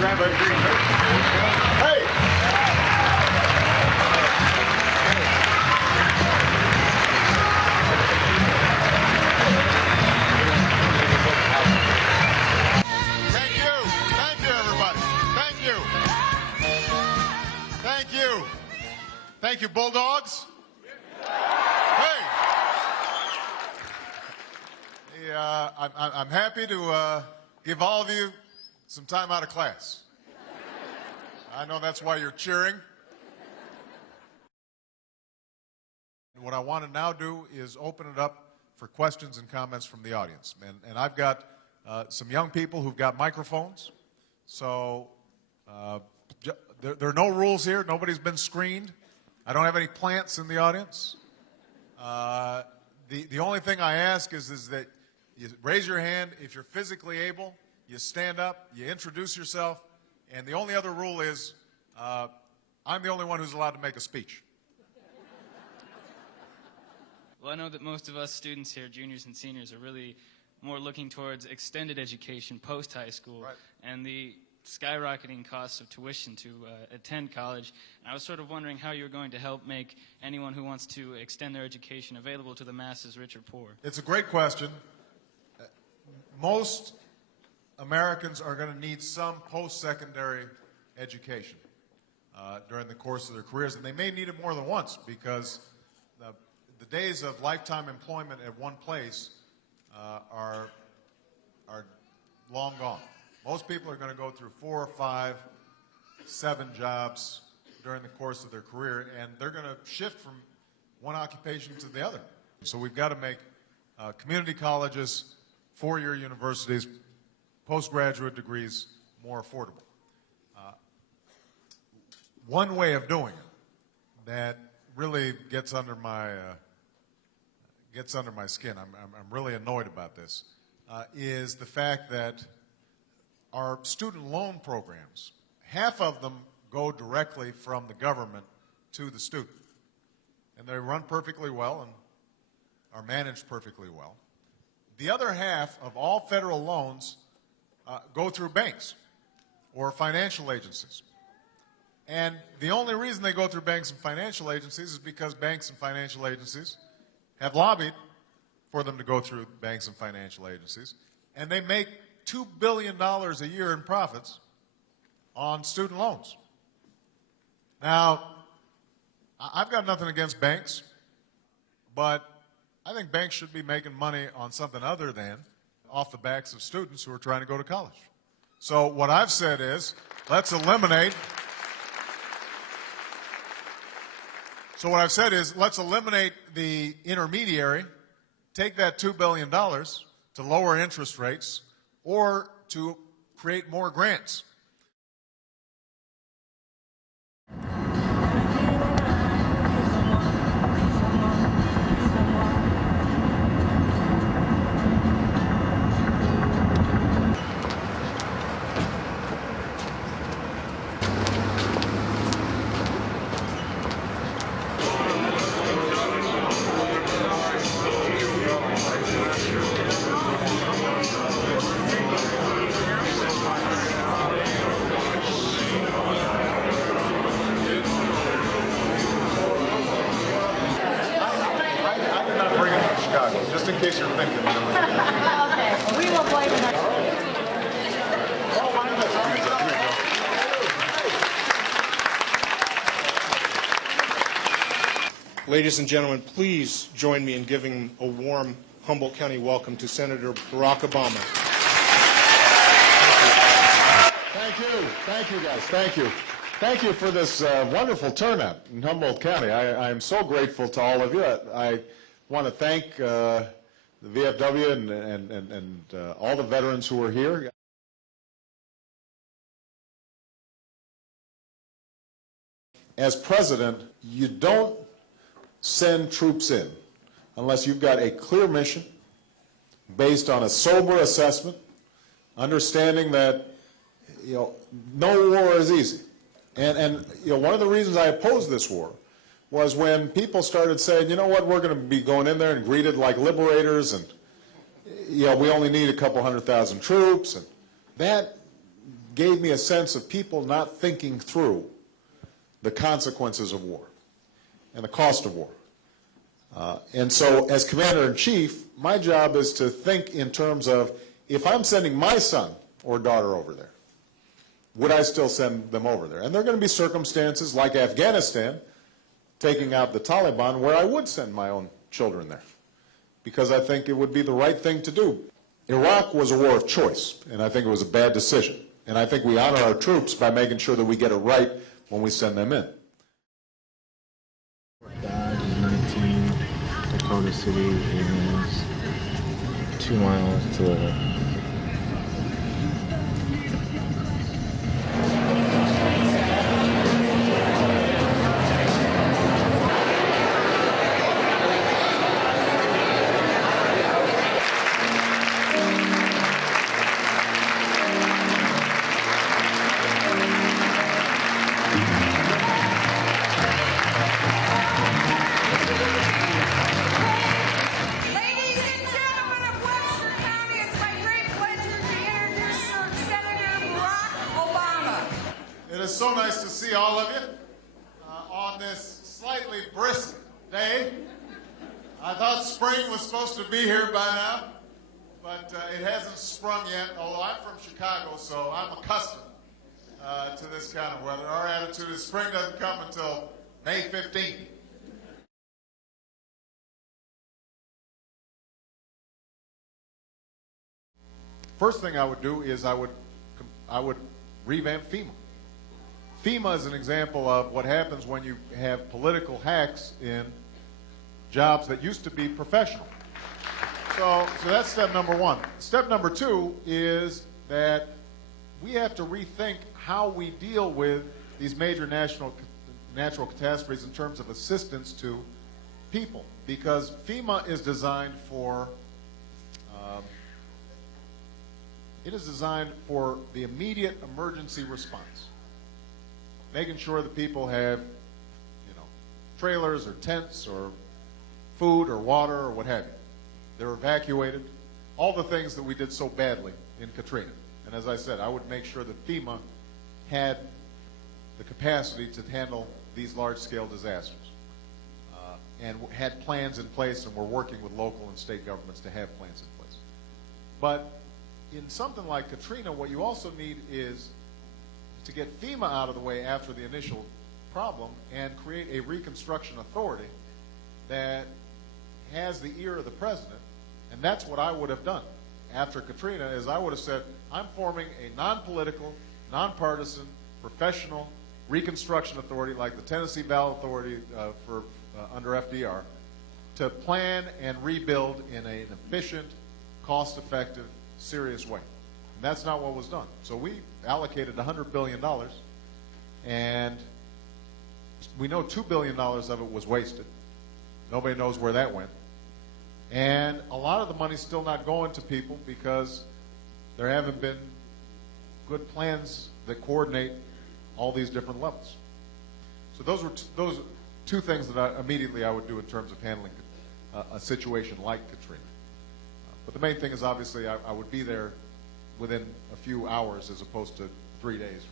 grab a drink. Hey! Thank you. Thank you, everybody. Thank you. Thank you. Thank you, Bulldogs. Hey. I'm happy to give all of you some time out of class. I know that's why you're cheering. What I want to now do is open it up for questions and comments from the audience. And I've got some young people who've got microphones. So there are no rules here. Nobody's been screened. I don't have any plants in the audience. The only thing I ask is that you raise your hand. If you're physically able, you stand up, you introduce yourself, and the only other rule is I'm the only one who's allowed to make a speech. Well, I know that most of us students here, juniors and seniors, are really more looking towards extended education post-high school, right, and the skyrocketing costs of tuition to attend college. And I was sort of wondering how you were going to help make anyone who wants to extend their education available to the masses, rich or poor. It's a great question. Most Americans are going to need some post-secondary education during the course of their careers, and they may need it more than once because the days of lifetime employment at one place are long gone. Most people are going to go through 4, 5, 7 jobs during the course of their career, and they're going to shift from one occupation to the other. So we've got to make community colleges, four-year universities, postgraduate degrees more affordable. One way of doing it that really gets under my skin, I'm really annoyed about this, is the fact that our student loan programs, half of them go directly from the government to the student. And they run perfectly well and are managed perfectly well. The other half of all federal loans go through banks or financial agencies. And the only reason they go through banks and financial agencies is because banks and financial agencies have lobbied for them to go through banks and financial agencies. And they make $2 billion a year in profits on student loans. Now, I've got nothing against banks, but I think banks should be making money on something other than off the backs of students who are trying to go to college. So what I've said is, let's eliminate the intermediary, take that $2 billion to lower interest rates or to create more grants. Just in case you're thinking. Okay, we will blame it. Ladies and gentlemen, please join me in giving a warm Humboldt County welcome to Senator Barack Obama. Thank you guys, thank you. Thank you for this wonderful turnout in Humboldt County. I am so grateful to all of you. I want to thank the VFW and all the veterans who are here. As president, you don't send troops in unless you've got a clear mission based on a sober assessment, understanding that no war is easy. And one of the reasons I opposed this war was when people started saying, you know what, we're going to be going in there and greeted like liberators, and we only need a couple 100,000 troops, and that gave me a sense of people not thinking through the consequences of war and the cost of war. And so as Commander-in-Chief, my job is to think in terms of, if I'm sending my son or daughter over there, would I still send them over there? And there are going to be circumstances like Afghanistan, taking out the Taliban, where I would send my own children there, because I think it would be the right thing to do. Iraq was a war of choice, and I think it was a bad decision. And I think we honor our troops by making sure that we get it right when we send them in. Dodge is 19, Dakota City is 2 miles to the left. It is so nice to see all of you on this slightly brisk day. I thought spring was supposed to be here by now, but it hasn't sprung yet, although I'm from Chicago, so I'm accustomed to this kind of weather. Our attitude is spring doesn't come until May 15th. First thing I would do is I would revamp FEMA. FEMA is an example of what happens when you have political hacks in jobs that used to be professional. So that's step number one. Step number two is that we have to rethink how we deal with these major natural catastrophes in terms of assistance to people, because FEMA is designed for the immediate emergency response, making sure that people have, trailers or tents or food or water or what have you. They're evacuated, all the things that we did so badly in Katrina. And as I said, I would make sure that FEMA had the capacity to handle these large-scale disasters and had plans in place, and we're working with local and state governments to have plans in place. But in something like Katrina, what you also need is to get FEMA out of the way after the initial problem and create a reconstruction authority that has the ear of the president. And that's what I would have done after Katrina, is I would have said, I'm forming a non-political, non-partisan, professional reconstruction authority like the Tennessee Valley Authority under FDR to plan and rebuild in an efficient, cost-effective, serious way. And that's not what was done. So we allocated $100 billion, and we know $2 billion of it was wasted. Nobody knows where that went. And a lot of the money's still not going to people because there haven't been good plans that coordinate all these different levels. So those are two things that I would do in terms of handling a situation like Katrina. But the main thing is, obviously, I would be there within a few hours as opposed to 3 days.